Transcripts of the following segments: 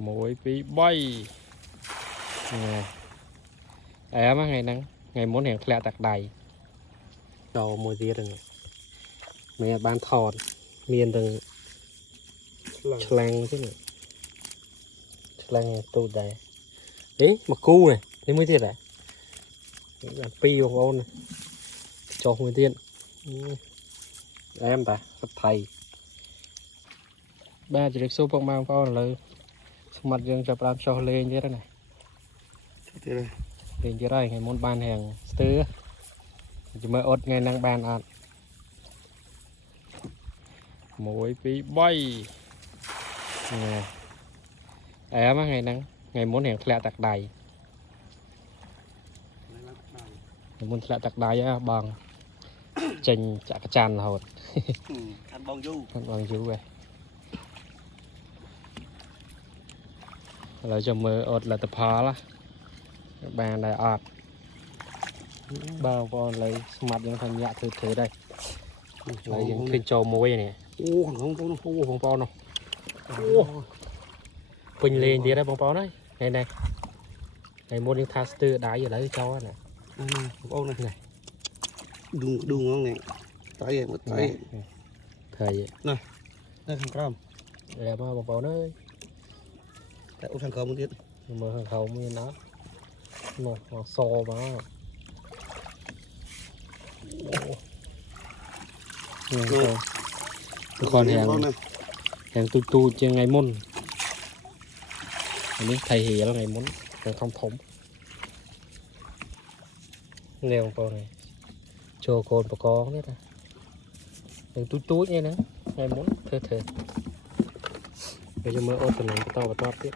Mũi bí bay nè em á ngày muốn hẹn lẹ tạc đầy cho mùi tiết rồi mẹ bán thọt miền từng chlang chứ này chlang tu đây ấy mà cu này thế mới tiết này làm pi của ông này cho mùi tiết em ta thầy ba chỉ được số bông mang vào là mặt dương cho làm cho lên như thế này lên như đây ngày muốn ban hàng tứ chỉ mới ốt ngày năng ban ăn mũi bí bay nè em á ngày muốn hẹn lẹ tạc đầy muốn lẹ tạc đầy á bằng trình chả cái tràn hột ăn bông du vậy rồi cho mơ ốt là tập phá lá bàn này ọt bao con lấy mặt những thằng nhạ thử đây lấy những thuyền trâu muối này bông bao nào quỳnh lên đi đây bông bao đấy này này mua những thaster đá gì lấy cho này bông này đùng ngon này tay một tay thời này đây thằng cam để mà bông bao đấy tại thằng cam một tiết mở thằng khẩu như nó so mà còn hàng tu trên ngày môn anh thầy hỉ là ngày muốn hàng thông thống nèo con này cho con bà con biết à hàng tu như nữa ngày muốn thơ bây giờ mới ôn từ này to và to tiếp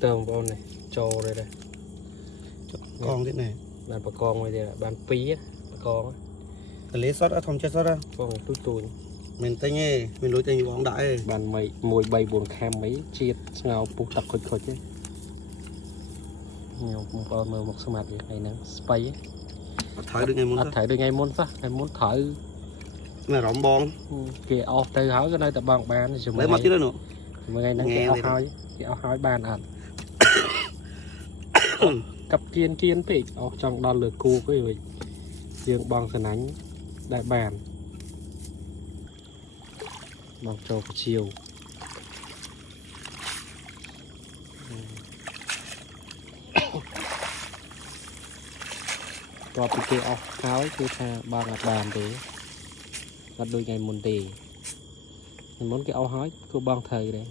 tôm con này cho đây con thế này bàn bà con ngoài đây là bàn pí á bà con lấy sót ở thòng chết sót ra con tu mình tay nghe mình lối tay bóng đại bàn mày mùi bay buồn khem mấy chiết ngào bục tặc khôi chứ nhiều con mơ một số mặt này nắng spay thở được ngày muốn thở được ngày muốn thở mà rõm bon kìa off từ háo cái nơi tập bằng bàn lấy mặt chứ đó nữa mà ngày nắng cái áo bàn ăn cặp kiên bị trong đòn lửa cu cái rồi dương bằng sân ánh đại bàn bằng trâu chiều có bị kê áo tháo cứ tha bằng ngặt bàn thế bắt đôi ngày môn tì mình muốn cái áo hói cô bằng thầy đấy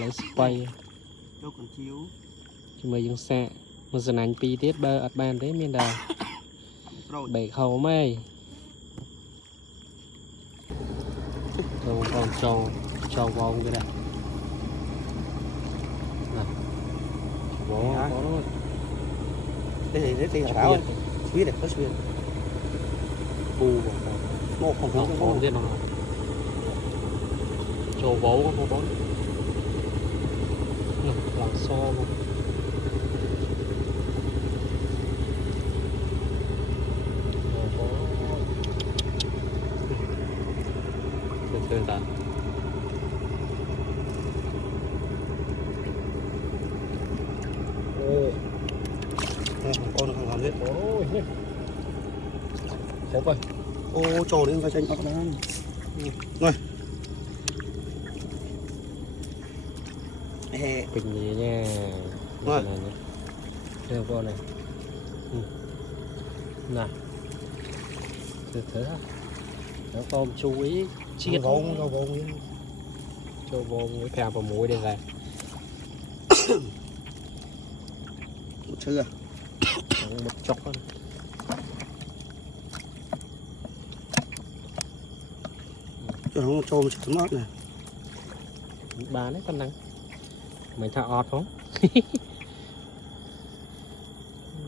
lấy spray cho còn chiếu chứ mà dương xạ một sân ánh pi tiết bơ ạt bàn đấy miền đào bảy khẩu mây rồi còn cho vào cái này có luôn thế thì thảo biết được có xuyên pu một không thế nào cho vỗ có bón làm so luôn từ ta con không làm hết ôi khổ vậy ô trò đến phải tranh bạc đó rồi bình gì nha rồi đưa con này nè thử nó tôm chú ý chiết vốn cho vô với cà và muối đây này một chưa một chốc thôi cho nó cho một chút mát này bà đấy con năng mày thả ọt không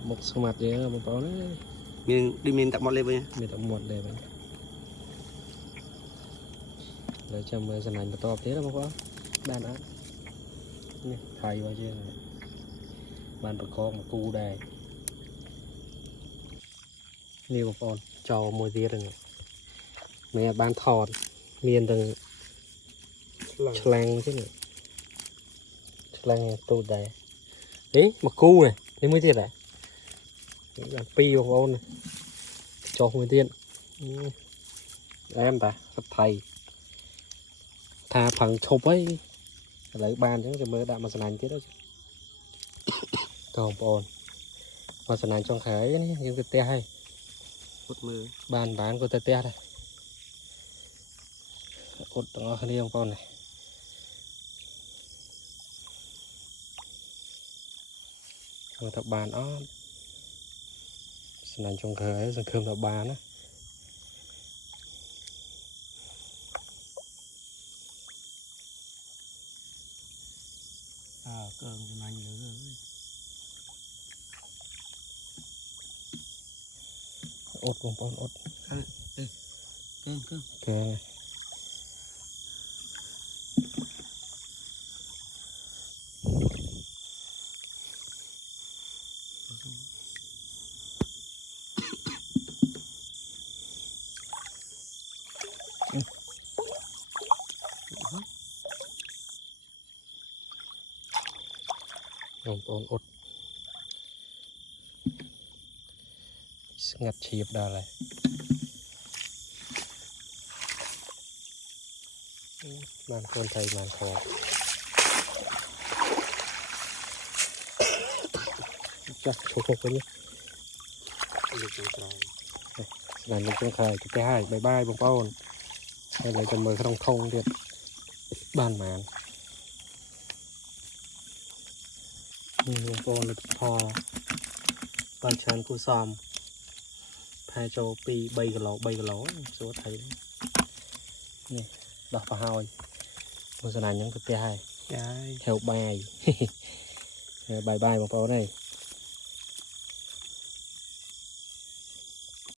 một số mặt gì một đó đấy mình tập một lên với mình tập một để vậy để cho mưa dần này mà to thế là không có bàn á thầy vào chưa bàn bạc con mà cu đây nhiều con cho mùi tiết rồi mẹ bán thọt miền từng Chlang chứ này. Chlang tôi đây. Đấy, mà cu này, thế mới thiệt à? Là pi của ông này. Cho người tiên. Em ta, rất thầy. Thà phẳng chụp ấy. Lấy bàn chứ mới đã mà sẵn ảnh chết đó chứ. Còn bồn. Mà sẵn ảnh trong khái này, những cái te hay. Hút mưa. Bàn bán của te te đây. Cột đó đi ông con này. Rồi tập bàn đó. Sẵn ảnh trong khái, sẵn khơm tập bàn á. Cơn cho anh nữa. Ốt ông con ốt. Cơn. Kìa. Ông con ốt. Ngặt chìp đà này. Màn con thầy màn khó. Chắc chụp hộp với nhé. Là những trong khởi cái hai bye bye bông con. Hay lấy cho mời không thông điện. Bàn màn. Bông con được thò. Bàn chân của xòm. Hai cho pi bay cái lỗ số thấy nè đọc vào hồi một số này những cái hai theo bài bye bye bông con này.